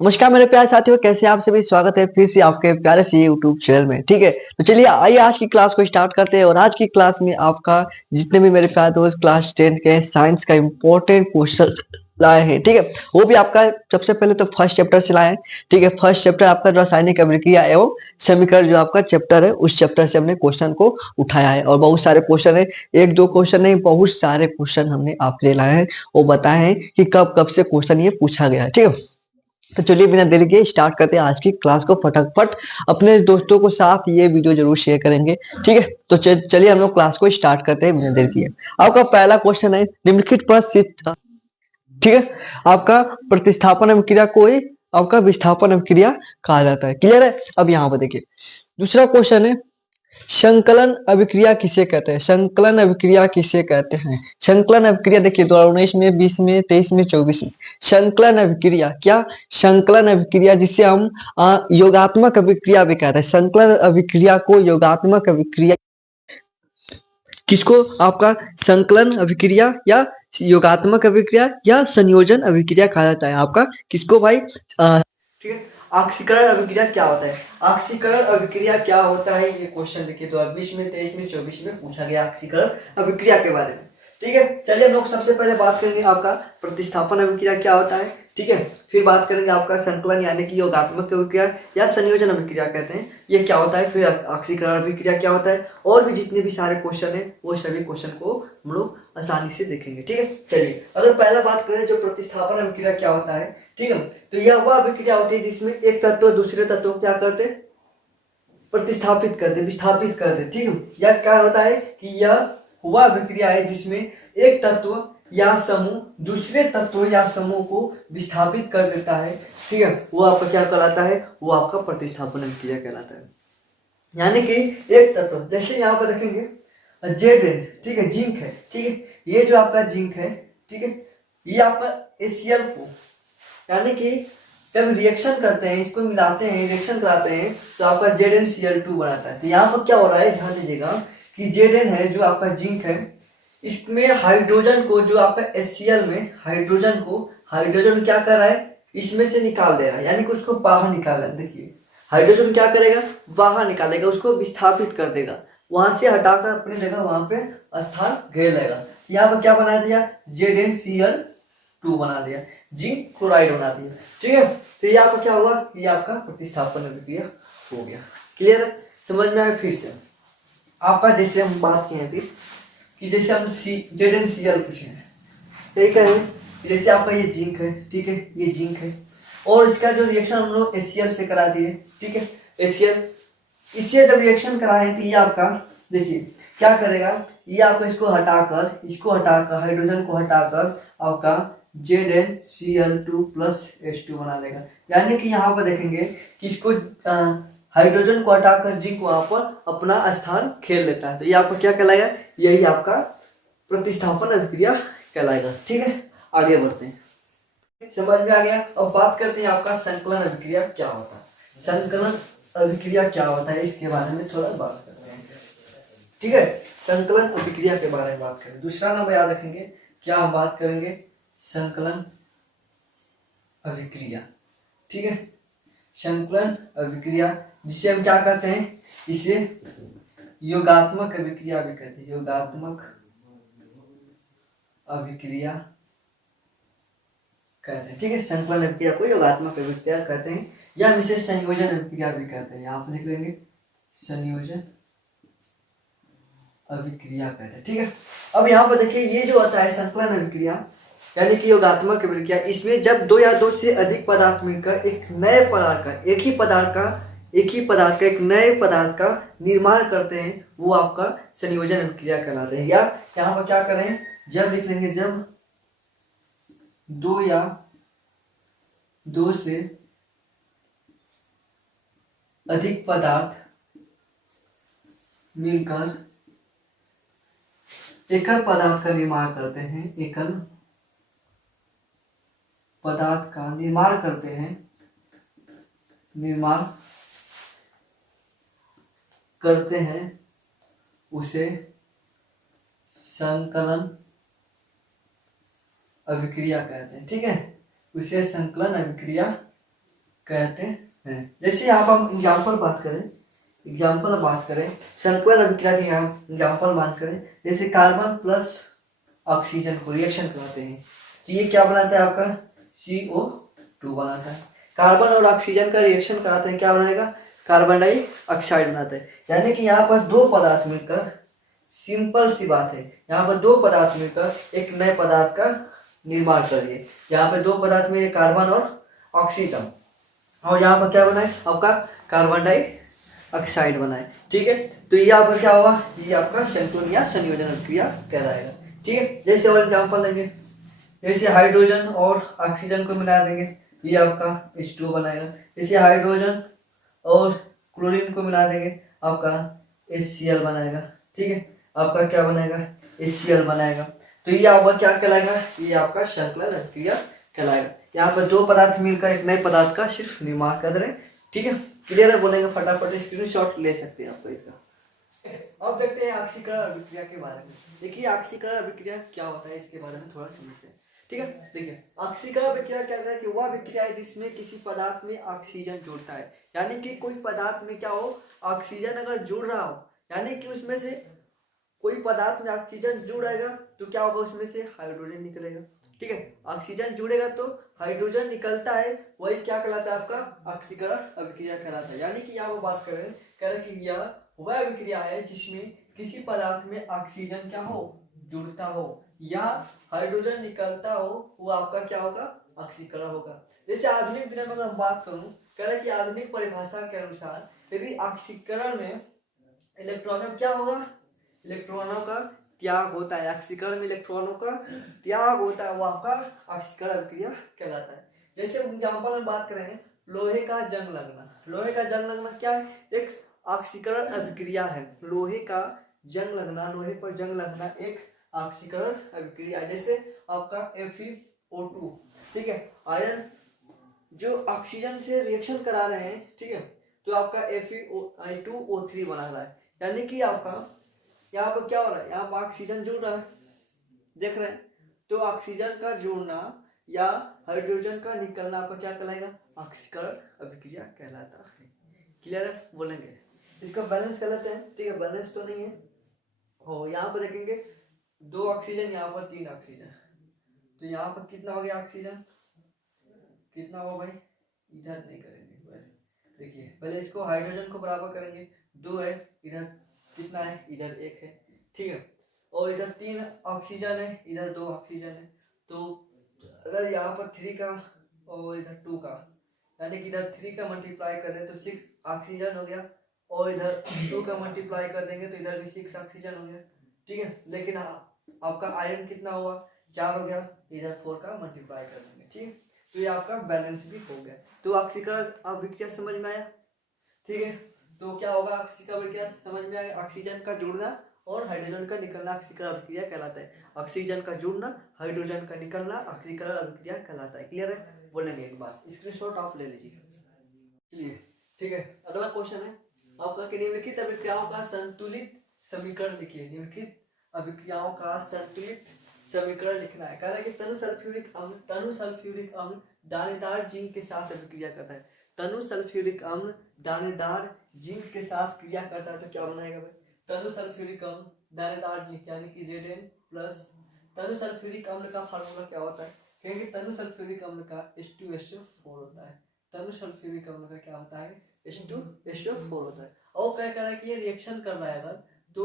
नमस्कार मेरे प्यारे साथियों, कैसे आप सभी। स्वागत है फिर से आपके प्यारे से यूट्यूब चैनल में। ठीक है, तो चलिए आइए आज की क्लास को स्टार्ट करते हैं। और आज की क्लास में आपका जितने भी मेरे प्यारे दोस्त क्लास 10 के साइंस का इम्पोर्टेंट क्वेश्चन लाए हैं। ठीक है, वो भी आपका सबसे पहले तो फर्स्ट चैप्टर से लाए हैं। ठीक है, फर्स्ट चैप्टर आपका रासायनिक अभिक्रिया एवं समीकरण जो आपका चैप्टर है, उस चैप्टर से हमने क्वेश्चन को उठाया है। और बहुत सारे क्वेश्चन है, एक दो क्वेश्चन नहीं, बहुत सारे क्वेश्चन हमने आपके लिए लाए हैं। वो बताए हैं कि कब कब से क्वेश्चन ये पूछा गया है। ठीक है, तो चलिए बिना देरी के स्टार्ट करते हैं आज की क्लास को फटाफट। अपने दोस्तों को साथ ये वीडियो जरूर शेयर करेंगे। ठीक है, तो चलिए हम लोग क्लास को स्टार्ट करते हैं बिना देरी किए। आपका पहला क्वेश्चन है, निम्नलिखित पर ठीक है, आपका प्रतिस्थापन अभिक्रिया को ही आपका विस्थापन अभिक्रिया कहा जाता है। क्लियर है। अब यहाँ पर देखिए दूसरा क्वेश्चन है, संकलन अभिक्रिया किसे कहते हैं। संकलन अभिक्रिया किसे कहते हैं। संकलन अभिक्रिया देखिए 2019 में, 20 में, 23 में, 24 में। संकलन अभिक्रिया क्या, संकलन अभिक्रिया जिसे हम योगात्मक अभिक्रिया भी कहते हैं। संकलन अभिक्रिया को योगात्मक अभिक्रिया, किसको आपका संकलन अभिक्रिया या योगात्मक अभिक्रिया या संयोजन अभिक्रिया कहा जाता है। आपका किसको भाई। ठीक है, ऑक्सीकरण अभिक्रिया क्या होता है। ऑक्सीकरण अभिक्रिया क्या होता है, ये क्वेश्चन देखिए 2020 में, 23 में, 24 में पूछा गया ऑक्सीकरण अभिक्रिया के बारे में। ठीक है, चलिए हम लोग सबसे पहले बात करेंगे आपका प्रतिस्थापन अभिक्रिया क्या होता है। ठीक है, फिर बात करेंगे आपका संकलन यानी कि योगात्मक अभिक्रिया या संयोजन अभिक्रिया कहते हैं, ये क्या होता है। फिर ऑक्सीकरण अभिक्रिया क्या होता है, और भी जितने भी सारे क्वेश्चन है वो सभी क्वेश्चन को हम लोग आसानी से देखेंगे। ठीक है, चलिए अगर पहला बात करें जो प्रतिस्थापन अभिक्रिया क्या होता है। ठीक है, तो यह वह अभिक्रिया होती है जिसमें एक तत्व दूसरे तत्व को क्या करते, प्रतिस्थापित करते, विस्थापित करते। ठीक है, यह क्या होता है कि यह वह अभिक्रिया है जिसमें एक तत्व या समूह दूसरे तत्व या समूह को विस्थापित कर देता है। ठीक है, वो आपका क्या कहलाता है, वो आपका प्रतिस्थापन अभिक्रिया कहलाता है। यानी कि एक तत्व, जैसे यहाँ पर देखेंगे जेड, ठीक है, जिंक है। ठीक है, ये जो आपका जिंक है, ठीक है, ये आपका एसीएल को, यानी कि जब रिएक्शन करते हैं, इसको मिलाते हैं, रिएक्शन कराते हैं, तो आपका ZnCl2 बनाता है। तो यहाँ पर क्या हो रहा है, ध्यान दीजिएगा कि Zn है जो आपका जिंक है, इसमें हाइड्रोजन को, जो आपका HCl में हाइड्रोजन क्या कर रहा है, इसमें से निकाल दे रहा है, यानी कि उसको बाहर निकाल रहा है। देखिए हाइड्रोजन क्या करेगा, बाहर निकालेगा, उसको विस्थापित कर देगा, वहां से हटाकर अपनी जगह वहां पे स्थान घेर लेगा। यहाँ पर क्या बना दिया, ZnCl2 बना दिया, जिंक क्लोराइड बना दिया। ठीक है, तो ये आपका क्या होगा, ये आपका प्रतिस्थापन अभिक्रिया हो गया। क्लियर है, समझ में आया। फिर से आपका जैसे हम बात किए अभी कि जैसे हम ZnCl पूछे हैं, ठीक है, जैसे आपका ये जिंक है, ठीक है, ये जिंक है, और इसका जो रिएक्शन हम लोग HCl से करा दिए। ठीक है, HCl इससे जब रिएक्शन कराए तो ये आपका देखिए क्या करेगा, ये आपको इसको हटाकर हाइड्रोजन को हटाकर आपका ZnCl2 प्लस H2 बना लेगा। यानी कि यहाँ पर देखेंगे कि इसको हाइड्रोजन को हटाकर जिंक वहां पर अपना स्थान खेल लेता है। तो ये आपका क्या कहलाएगा, यही आपका प्रतिस्थापन अभिक्रिया कहलाएगा। ठीक है, आगे बढ़ते हैं, समझ में आ गया। अब बात करते हैं आपका संकलन अभिक्रिया क्या होता है। संकलन अभिक्रिया क्या होता है, इसके बारे में थोड़ा बात करते हैं। ठीक है, संकलन अभिक्रिया के बारे में बात करें, दूसरा नाम याद रखेंगे, क्या हम बात करेंगे, संकलन अभिक्रिया। ठीक है, संकलन अभिक्रिया जिसे हम क्या कहते हैं, इसे योगात्मक अभिक्रिया भी कहते हैं, योगात्मक अभिक्रिया कहते हैं। ठीक है, संकलन अभिक्रिया को योगात्मक अभिक्रिया कहते हैं, या हम इसे संयोजन अभिक्रिया भी कहते हैं। यहाँ पर लिख लेंगे संयोजन अभिक्रिया कहते हैं। ठीक है, अब यहाँ पर देखिए ये जो होता है संकलन अभिक्रिया यानी कि योगात्मक अभिक्रिया, इसमें जब दो या दो से अधिक पदार्थ मिलकर एक नए पदार्थ का, एक ही पदार्थ का एक नए पदार्थ का निर्माण करते हैं, वो आपका संयोजन अभिक्रिया कहलाते हैं। या यहाँ पर क्या करें, जब लिख लेंगे, जब दो या दो से अधिक पदार्थ मिलकर एकल पदार्थ का निर्माण करते हैं, एकल पदार्थ का निर्माण करते हैं, उसे संकलन अभिक्रिया कहते हैं। ठीक है, उसे संकलन अभिक्रिया कहते हैं। जैसे यहाँ पर हम एग्जाम्पल बात करें संकुलन अभिक्रिया की हम एग्जाम्पल बात करें, जैसे कार्बन प्लस ऑक्सीजन को रिएक्शन कराते हैं तो ये क्या बनाता है आपका CO2 बनाता है। कार्बन और ऑक्सीजन का रिएक्शन कराते हैं क्या बनाएगा कार्बन डाइऑक्साइड बनाता है। यानी कि यहाँ पर दो पदार्थ मिलकर, सिंपल सी बात है, यहाँ पर दो पदार्थ मिलकर एक नए पदार्थ का निर्माण करिए। यहाँ पे दो पदार्थ में कार्बन और ऑक्सीजन, और यहाँ पर क्या बनाए आपका कार्बन डाइऑक्साइड बनाए। ठीक है, तो ये यहाँ पर क्या होगा, ये आपका संतुलन या संयोजन अभिक्रिया कहलाएगा। ठीक है, जैसे और एग्जाम्पल लेंगे, जैसे हाइड्रोजन और ऑक्सीजन को मिला देंगे ये आपका H2 बनाएगा। जैसे हाइड्रोजन और क्लोरीन को मिला देंगे आपका HCl बनाएगा। ठीक है, आपका क्या बनाएगा HCl बनाएगा। तो ये आपका क्या कहलाएगा, ये आपका संकलन अभिक्रिया कहलाएगा। यहाँ पर दो पदार्थ मिलकर एक नए पदार्थ का सिर्फ निर्माण कर रहे हैं। ठीक है, क्लियर है, बोलेंगे फटाफट स्क्रीनशॉट ले सकते हैं आपको इसका। अब देखते हैं ऑक्सीकरण अभिक्रिया के बारे में। देखिए ऑक्सीकरण अभिक्रिया क्या होता है इसके बारे में थोड़ा समझते हैं। ठीक है, देखिए ऑक्सीकरण अभिक्रिया क्या है कि वह अभिक्रिया है जिसमें किसी पदार्थ में ऑक्सीजन जुड़ता है। यानी कि कोई पदार्थ में क्या हो ऑक्सीजन अगर जुड़ रहा हो, यानी कि उसमें से कोई पदार्थ में ऑक्सीजन जुड़ेगा तो क्या होगा उसमें से हाइड्रोजन निकलेगा। ठीक है, ऑक्सीजन जुड़ेगा तो हाइड्रोजन निकलता है, वही क्या कहलाता है आपका ऑक्सीकरण अभिक्रिया कहलाता है। यानी कि यहाँ वो बात करें कह रहे कि यह वह अभिक्रिया है जिसमें किसी पदार्थ में ऑक्सीजन क्या हो जुड़ता हो या हाइड्रोजन निकलता हो, वो आपका क्या होगा ऑक्सीकरण होगा। जैसे आधुनिक दुनिया में अगर हम बात करूं, कह रहे कि आधुनिक परिभाषा के अनुसार यदि ऑक्सीकरण में इलेक्ट्रॉनों क्या होगा, इलेक्ट्रॉनों का त्याग होता है, ऑक्सीकरण में इलेक्ट्रॉनों का त्याग होता है, वो आपका ऑक्सीकरण अभिक्रिया कहलाता है। जैसे एग्जाम्पल में बात करें लोहे का जंग लगना, लोहे का जंग लगना क्या है एक ऑक्सीकरण अभिक्रिया है। लोहे का जंग लगना, लोहे पर जंग लगना एक ऑक्सीकरण अभिक्रिया है। जैसे आपका FeO2, ठीक है, आयरन जो ऑक्सीजन से रिएक्शन करा रहे हैं, ठीक है, तो आपका FeO2O3 बना रहा है। यानी कि आपका यहाँ पर क्या हो रहा है, यहाँ पर ऑक्सीजन जुड़ रहा है, देख रहे हैं, तो ऑक्सीजन का जुड़ना या हाइड्रोजन का निकलना आपका क्या कहलाएगा ऑक्सीकरण अभिक्रिया कहलाता है। क्लियर है, बोलेंगे इसको बैलेंस कर लेते हैं। ठीक है, बैलेंस तो नहीं है, और यहाँ पर देखेंगे दो ऑक्सीजन, यहाँ पर तीन ऑक्सीजन, तो यहाँ पर कितना हो गया ऑक्सीजन, कितना होगा भाई, इधर नहीं करेंगे, देखिए पहले इसको हाइड्रोजन को बराबर करेंगे, दो है, इधर कितना है, इधर एक है। ठीक है, और इधर तीन ऑक्सीजन है, इधर दो ऑक्सीजन है, तो अगर यहाँ पर 3 का और इधर 2 का, यानी कि इधर 3 का मल्टीप्लाई कर दें तो 6 ऑक्सीजन हो गया, और इधर 2 का मल्टीप्लाई कर देंगे तो इधर भी 6 ऑक्सीजन हो गया। ठीक है, लेकिन आपका आयरन कितना हुआ 4 हो गया, इधर 4 का मल्टीप्लाई कर देंगे। ठीक, तो ये आपका बैलेंस भी हो गया। तो ऑक्सीकरण अभिक्रिया समझ में आया। ठीक है, तो क्या होगा ऑक्सीकरण अभिक्रिया समझ में आया, ऑक्सीजन का जुड़ना और हाइड्रोजन का निकलना ऑक्सीकरण अभिक्रिया कहलाता है। ऑक्सीजन का जुड़ना हाइड्रोजन का निकलना ऑक्सीकरण अभिक्रिया कहलाता है। क्लियर है, बोलेंगे एक बार स्क्रीनशॉट आप ले लीजिए। चलिए ठीक है, अगला क्वेश्चन है आपका कि निम्नलिखित अभिक्रियाओं का संतुलित समीकरण लिखिए। निम्नलिखित अभिक्रियाओं का संतुलित समीकरण लिखना है। कह रहा है कि तनु सल्फ्यूरिक अम्ल दानेदार जिंक के साथ अभिक्रिया करता है। तनु सल्फ्यूरिक अम्ल दानेदार जिंक के साथ क्रिया करता है तो क्या बनाएगा भाई, तनु सल्फ्यूरिक अम्ल दानेदार जिंक यानी कि Zn प्लस तनु सल्फ्यूरिक अम्ल का फार्मूला क्या होता है, क्योंकि तनु सल्फ्यूरिक अम्ल का H2SO4 होता है। तनु सल्फ्यूरिक अम्ल का क्या होता है H2SO4 होता है। और क्या कर रहा है कि ये रिएक्शन कर रहा है अगर तो,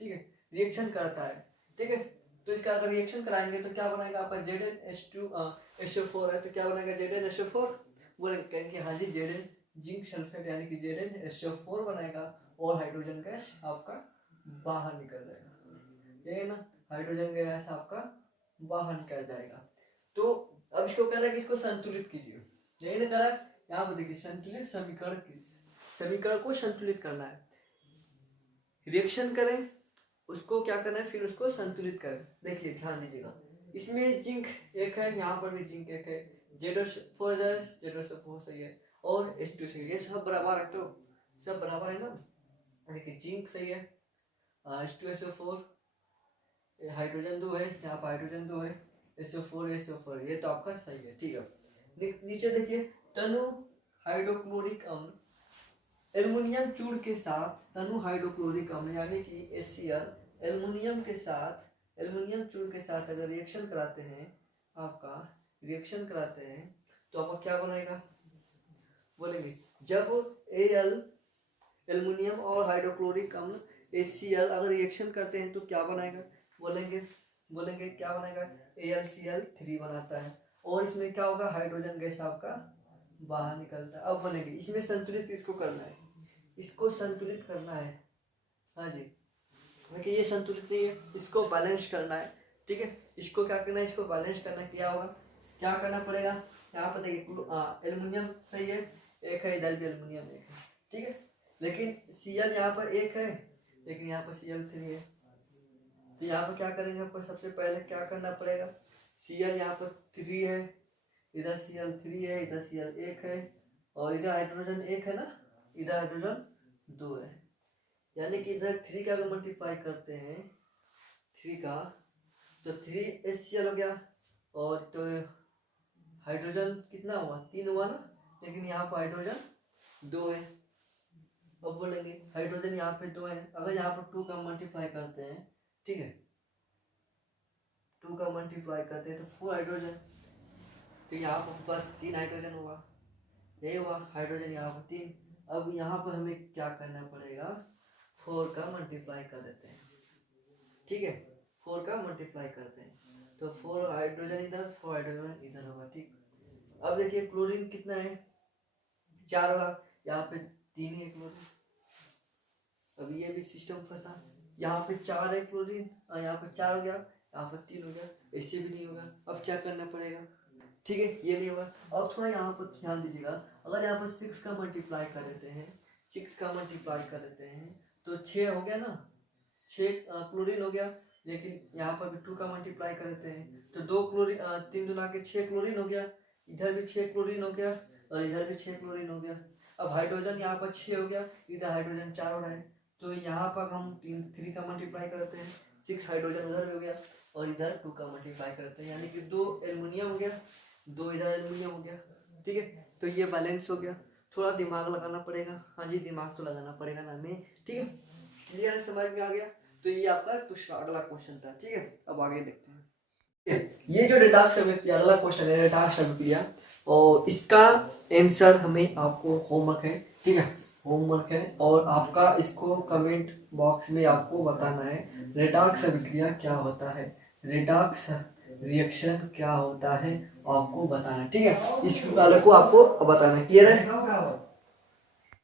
ठीक है, रिएक्शन करता है। ठीक है, तो इसका अगर रिएक्शन कराएंगे तो क्या बनाएगा आपका ZnH2SO4 है, तो क्या बनाएगा ZnSO4 बोलेंगे कि हाँ जी Zn जिंक सल्फेट यानी कि ZnSO4 बनाएगा, और हाइड्रोजन गैस आपका बाहर निकल जाएगा। ये ना हाइड्रोजन गैस आपका बाहर निकल जाएगा। तो अब इसको कह रहा है कि इसको संतुलित कीजिए, यही ना कह रहा है, यहाँ पर देखिए संतुलित समीकरण को संतुलित करना है, रिएक्शन करें उसको क्या करना है, फिर उसको संतुलित करें। देखिए ध्यान दीजिएगा, इसमें जिंक एक है, यहाँ पर भी जिंक एक है, ZnSO4 सही है और H2 सही है, ये सब बराबर है, तो सब बराबर है ना। देखिए जिंक सही है, H2SO4, हाइड्रोजन 2 है, यहाँ पर हाइड्रोजन 2 है, SO4 ये तो आपका सही है। ठीक है, नीचे देखिए तनु हाइड्रोक्लोरिक अम्ल एल्युमिनियम चूर्ण के साथ तनु हाइड्रोक्लोरिक अम्ल यानी कि HCl एल्युमिनियम चूर्ण के साथ अगर रिएक्शन कराते हैं तो आपका क्या बनेगा, बोलेंगे जब Al एल्युमिनियम और हाइड्रोक्लोरिक अम्ल HCl अगर रिएक्शन करते हैं तो क्या बनाएगा, बोलेंगे क्या बनाएगा, AlCl3 बनाता है और इसमें क्या होगा, हाइड्रोजन गैस आपका बाहर निकलता है। अब बनेंगे इसमें संतुलित इसको करना है, इसको संतुलित करना है। हाँ जी, देखिए ये संतुलित नहीं है, इसको बैलेंस करना है। ठीक है, इसको क्या करना है, इसको बैलेंस करना है। क्या होगा, क्या करना पड़ेगा, यहाँ पर देखिए एल्युमिनियम सही है, एक है, इधर भी एल्युमिनियम एक है। ठीक है, लेकिन Cl यहाँ पर एक है, लेकिन यहाँ पर Cl3 है। तो यहाँ पर क्या करेंगे, आपको सबसे पहले क्या करना पड़ेगा, Cl यहाँ पर 3 है, इधर Cl3 है, इधर Cl एक है और इधर हाइड्रोजन एक है ना, इधर हाइड्रोजन 2 है। यानी कि इधर 3 का अगर मल्टीप्लाई करते हैं 3 का तो 3 HCl हो गया और तो हाइड्रोजन कितना हुआ, 3 हुआ ना, लेकिन यहाँ पर हाइड्रोजन 2 है। अब बोलेंगे हाइड्रोजन यहाँ पे 2 है, अगर यहाँ पर 2 का मल्टीप्लाई करते हैं, ठीक है, 2 का मल्टीप्लाई करते हैं तो 4 हाइड्रोजन, तो यहाँ पर बस 3 हाइड्रोजन हुआ, यही हुआ हाइड्रोजन यहाँ पर 3। अब यहाँ पर हमें क्या करना पड़ेगा, 4 का मल्टीप्लाई कर देते हैं। ठीक है, 4 का मल्टीप्लाई करते हैं तो 4 हाइड्रोजन इधर, 4 हाइड्रोजन इधर होगा। ठीक, अब देखिए क्लोरीन कितना है, 4 होगा, यहाँ पे 3 है क्लोरीन। अब ये भी सिस्टम फंसा, यहाँ पे 4 है क्लोरीन और यहाँ पे 4 हो गया, यहाँ पर 3 हो गया, इससे भी नहीं होगा। अब क्या करना पड़ेगा, ठीक है, ये नहीं होगा। अब थोड़ा यहाँ पर ध्यान दीजिएगा, अगर यहाँ पर 6 का मल्टीप्लाई कर देते हैं, 6 का मल्टीप्लाई कर देते हैं तो 6 हो गया ना, 6 क्लोरीन हो गया, लेकिन यहाँ पर भी 2 का मल्टीप्लाई कर देते हैं तो 2 क्लोरीन, 3 दूना के 6 क्लोरीन हो गया, इधर भी 6 क्लोरीन हो गया और इधर भी 6 क्लोरीन हो गया। अब हाइड्रोजन यहाँ पर 6 हो गया, इधर हाइड्रोजन 4 हो रहा है, तो यहाँ पर हम 3 का मल्टीप्लाई करते हैं, 6 हाइड्रोजन उधर भी हो गया और इधर 2 का मल्टीप्लाई करते हैं, यानी कि 2 एल्युमिनियम हो गया, 2 इधर एल्युमिनियम हो गया। ठीक है, तो ये बैलेंस हो गया। थोड़ा दिमाग लगाना पड़ेगा, हाँ जी, दिमाग तो लगाना पड़ेगा ना हमें। ठीक है, क्लियर है, समझ में आ गया। तो ये आपका दूसरा अगला क्वेश्चन था। ठीक है, अब आगे देखते हैं। ये जो रेडाक्स अभिक्रिया अगला क्वेश्चन है, रेडाक्स अभिक्रिया, और इसका आंसर हमें आपको होमवर्क है। ठीक है, होमवर्क है और आपका इसको कमेंट बॉक्स में आपको बताना है रेडाक्स अभिक्रिया क्या होता है, रेडाक्स रिएक्शन क्या होता है, आपको बताना है। ठीक है, इस वाले को आपको बताना है। क्लियर है।